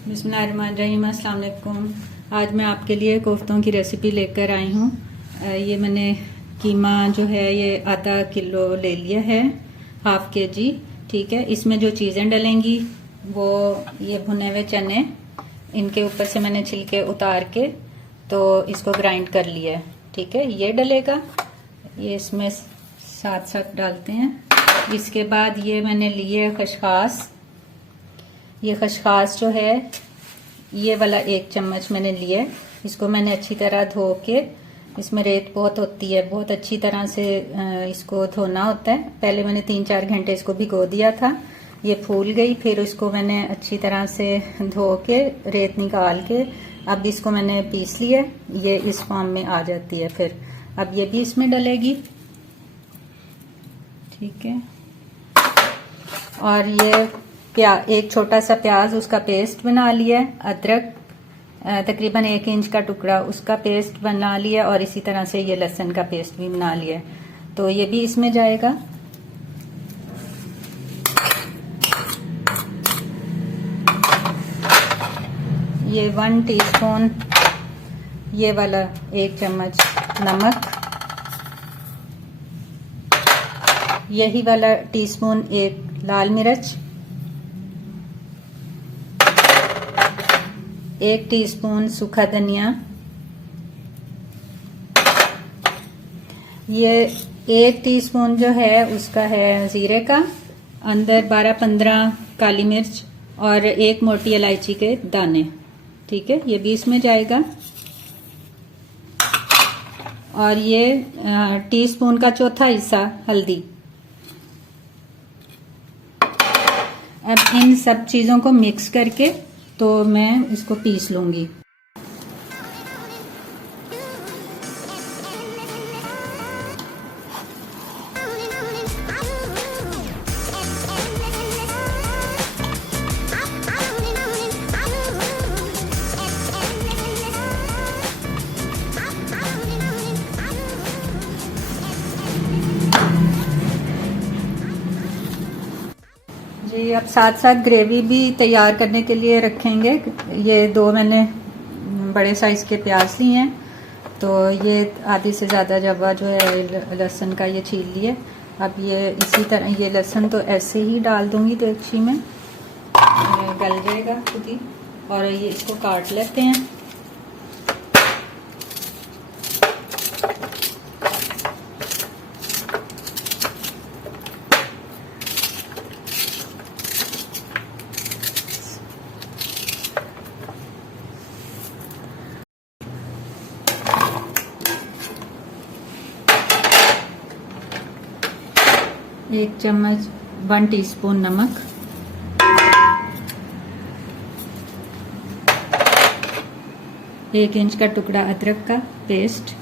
बिस्मिल्लाहिर्रहमानिर्रहीम, अस्सलाम वालेकुम। आज मैं आपके लिए कोफ्तों की रेसिपी लेकर आई हूँ। ये मैंने कीमा जो है ये आधा किलो ले लिया है, हाफ के जी। ठीक है, इसमें जो चीज़ें डलेंगी वो ये भुने हुए चने, इनके ऊपर से मैंने छिलके उतार के तो इसको ग्राइंड कर लिया है। ठीक है, ये डलेगा, ये इसमें साथ साथ डालते हैं। इसके बाद ये मैंने लिए खसखस। ये खसखस जो है ये वाला 1 चम्मच मैंने लिया। इसको मैंने अच्छी तरह धो के, इसमें रेत बहुत होती है, बहुत अच्छी तरह से इसको धोना होता है। पहले मैंने 3-4 घंटे इसको भिगो दिया था, ये फूल गई। फिर इसको मैंने अच्छी तरह से धो के रेत निकाल के अब इसको मैंने पीस लिया, ये इस फॉर्म में आ जाती है। फिर अब ये भी इसमें डलेगी। ठीक है, और ये एक छोटा सा प्याज, उसका पेस्ट बना लिया है। अदरक तकरीबन 1 इंच का टुकड़ा, उसका पेस्ट बना लिया। और इसी तरह से ये लहसुन का पेस्ट भी बना लिया है, तो ये भी इसमें जाएगा। ये 1 टीस्पून ये वाला 1 चम्मच नमक, यही वाला टीस्पून 1 लाल मिर्च, 1 टीस्पून सूखा धनिया, ये 1 टीस्पून जो है उसका है जीरे का, अंदर 12-15 काली मिर्च और 1 मोटी इलायची के दाने। ठीक है, ये भी इसमें जाएगा। और ये टीस्पून का 1/4 हिस्सा हल्दी। अब इन सब चीज़ों को मिक्स करके तो मैं इसको पीस लूँगी। जी, अब साथ साथ ग्रेवी भी तैयार करने के लिए रखेंगे। ये 2 मैंने बड़े साइज़ के प्याज लिए हैं, तो ये आधी से ज़्यादा जवा जो है लहसुन का ये छील लिए। अब ये इसी तरह ये लहसुन तो ऐसे ही डाल दूंगी देगची में, गल जाएगा खुद ही। और ये इसको काट लेते हैं। एक चम्मच 1 टीस्पून नमक, 1 इंच का टुकड़ा अदरक का पेस्ट,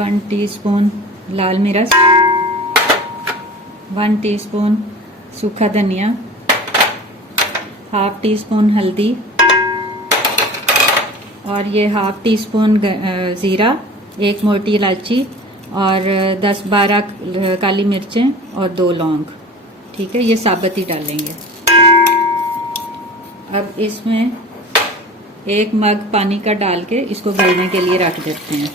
1 टीस्पून लाल मिर्च, 1 टीस्पून सूखा धनिया, हाफ टीस्पून हल्दी, और ये हाफ टीस्पून ज़ीरा, 1 मोटी इलायची और 10-12 काली मिर्चें और 2 लौंग। ठीक है, ये साबुत ही डालेंगे। अब इसमें 1 मग पानी का डाल के इसको गलने के लिए रख देते हैं।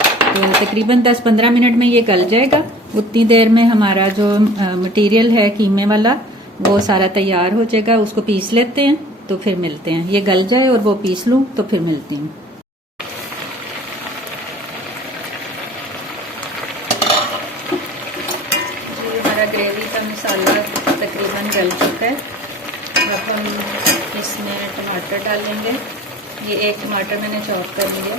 तो तकरीबन 10-15 मिनट में ये गल जाएगा। उतनी देर में हमारा जो मटेरियल है कीमे वाला वो सारा तैयार हो जाएगा। उसको पीस लेते हैं, तो फिर मिलते हैं। ये गल जाए और वो पीस लूँ तो फिर मिलती हूँ। हमारा ग्रेवी का मसाला तकरीबन गल चुका है। अब हम इसमें टमाटर डालेंगे। ये 1 टमाटर मैंने चॉप कर लिया।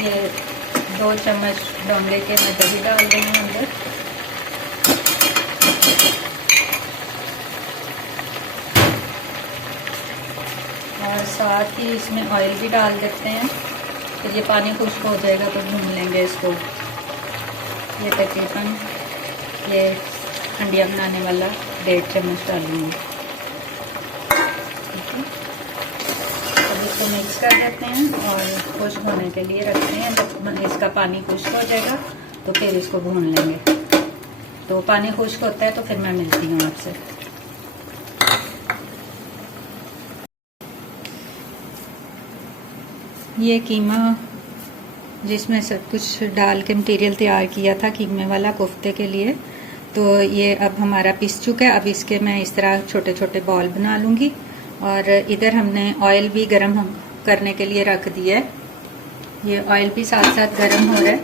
ये 2 चम्मच डोंगे के मैं दही डाल दूँगी अंदर। और साथ ही इसमें ऑयल भी डाल देते हैं। फिर ये पानी खुश्क हो जाएगा तो भून लेंगे इसको। ये तकरीबन ये हंडिया बनाने वाला 1.5 चम्मच डालूंगी। ठीक है, अब इसको मिक्स कर देते हैं और खुश्क होने के लिए रखते हैं। जब इसका पानी खुश्क हो जाएगा तो फिर इसको भून लेंगे। तो पानी खुश्क होता है तो फिर मैं मिलती हूँ आपसे। ये कीमा जिसमें सब कुछ डाल के मटेरियल तैयार किया था कीमे वाला कोफ्ते के लिए, तो ये अब हमारा पिस चुका है। अब इसके मैं इस तरह छोटे छोटे बॉल बना लूँगी। और इधर हमने ऑयल भी गरम करने के लिए रख दिया है। ये ऑयल भी साथ साथ गरम हो रहा है।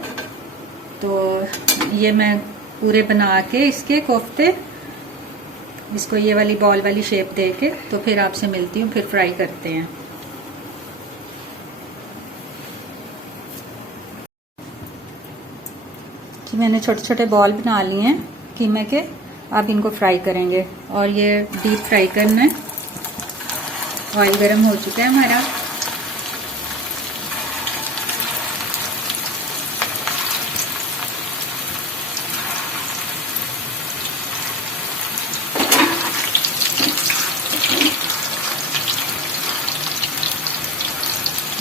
तो ये मैं पूरे बना के इसके कोफ्ते, इसको ये वाली बॉल वाली शेप दे के तो फिर आपसे मिलती हूँ, फिर फ्राई करते हैं। कि मैंने छोटे छोटे बॉल बना लिए हैं कीमे के। अब इनको फ्राई करेंगे और ये डीप फ्राई करना है। ऑयल गरम हो चुका है हमारा।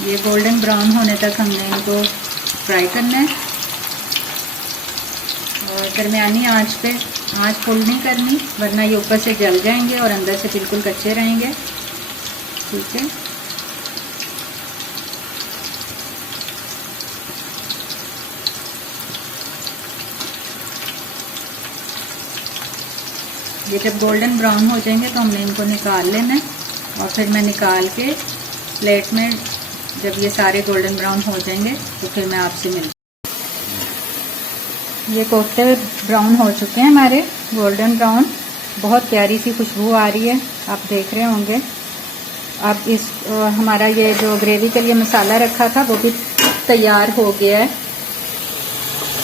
ये गोल्डन ब्राउन होने तक हमने इनको फ्राई करना है और दरमियानी आंच पे, आंच फुल नहीं करनी वरना ये ऊपर से जल जाएंगे और अंदर से बिल्कुल कच्चे रहेंगे। ठीक है, ये जब गोल्डन ब्राउन हो जाएंगे तो हमने इनको निकाल लेना है और फिर मैं निकाल के प्लेट में, जब ये सारे गोल्डन ब्राउन हो जाएंगे तो फिर मैं आपसे मिलूँ। ये कोफ्ते ब्राउन हो चुके हैं हमारे, गोल्डन ब्राउन। बहुत प्यारी सी खुशबू आ रही है, आप देख रहे होंगे। अब इस हमारा ये जो ग्रेवी के लिए मसाला रखा था वो भी तैयार हो गया है।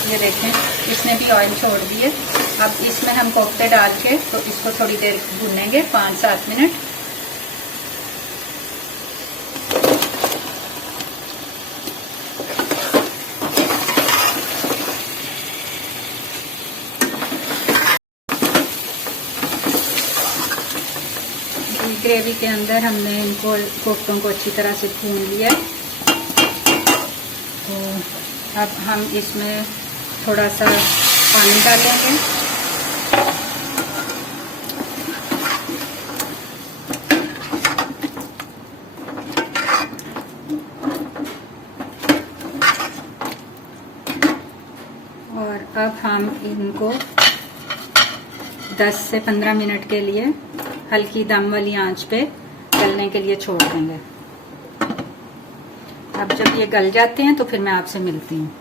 ये देखें, इसने भी ऑयल छोड़ दिए। अब इसमें हम कोफ्ते डाल के तो इसको थोड़ी देर भूनेंगे, 5-7 मिनट। ग्रेवी के अंदर हमने इनको कोफ्तों को अच्छी तरह से भून लिया। तो अब हम इसमें थोड़ा सा पानी डालेंगे। और अब हम इनको 10 से 15 मिनट के लिए हल्की दम वाली आंच पे गलने के लिए छोड़ देंगे। अब जब ये गल जाते हैं तो फिर मैं आपसे मिलती हूँ।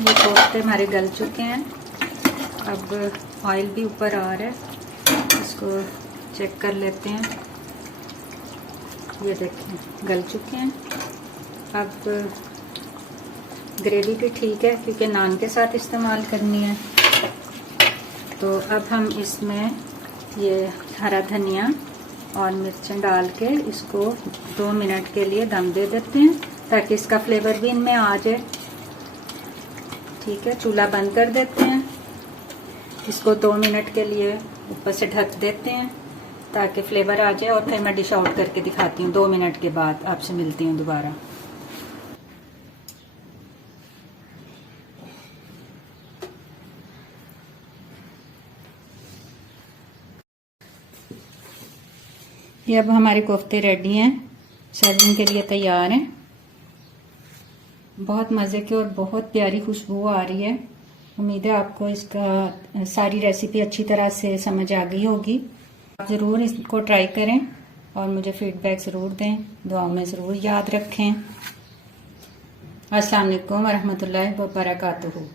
ये कोफ्ते हमारे गल चुके हैं। अब ऑयल भी ऊपर आ रहा है, इसको चेक कर लेते हैं। ये देखें, गल चुके हैं। अब ग्रेवी भी ठीक है क्योंकि नान के साथ इस्तेमाल करनी है। तो अब हम इसमें ये हरा धनिया और मिर्चें डाल के इसको 2 मिनट के लिए दम दे देते हैं ताकि इसका फ्लेवर भी इनमें आ जाए। ठीक है, चूल्हा बंद कर देते हैं। इसको 2 मिनट के लिए ऊपर से ढक देते हैं ताकि फ्लेवर आ जाए और फिर मैं डिश आउट करके दिखाती हूँ। 2 मिनट के बाद आपसे मिलती हूँ दोबारा। ये अब हमारे कोफ्ते रेडी हैं, सर्विंग के लिए तैयार हैं। बहुत मज़े की और बहुत प्यारी खुशबू आ रही है। उम्मीद है आपको इसका सारी रेसिपी अच्छी तरह से समझ आ गई होगी। आप ज़रूर इसको ट्राई करें और मुझे फीडबैक ज़रूर दें, दुआओं में ज़रूर याद रखें। अस्सलाम वालेकुम व रहमतुल्लाहि व बरकातुहू।